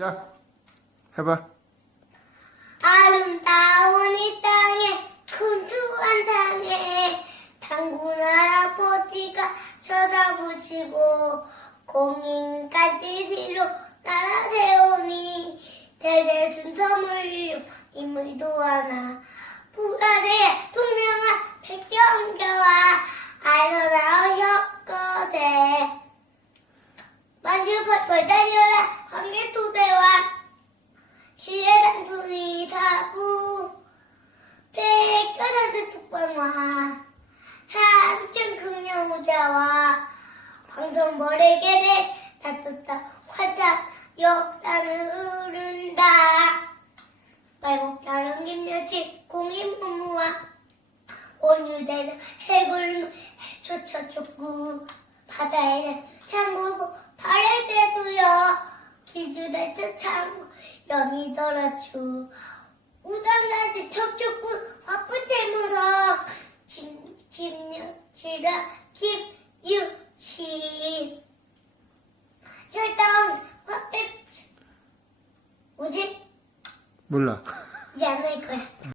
자, 해봐. 아름다운 이 땅에 군주한 땅에 당군 할아버지가 쳐다보시고 공인까지 뒤로 따라 세우니 대대 순서물로 인물도 하나 부라대 투명한 백경겨와 아이러나오 혁거대 만주 펄펄 달려라 관계토대와 시에단 소리 사부 tuk방와 삼천 극녀우자와 광성벌에게 다투다. 화작 역사는 흐른다. 말복자른 김여치 공인부무와 온유대는 해골무 해초초초구 바다에는 창구고 발에 대도요 기주대트 창구 연이더라추 우당나지 척축구 화푸칠 무석 김여치라 김유치 철당 화백 뭐지? 몰라. 이제 안 할 거야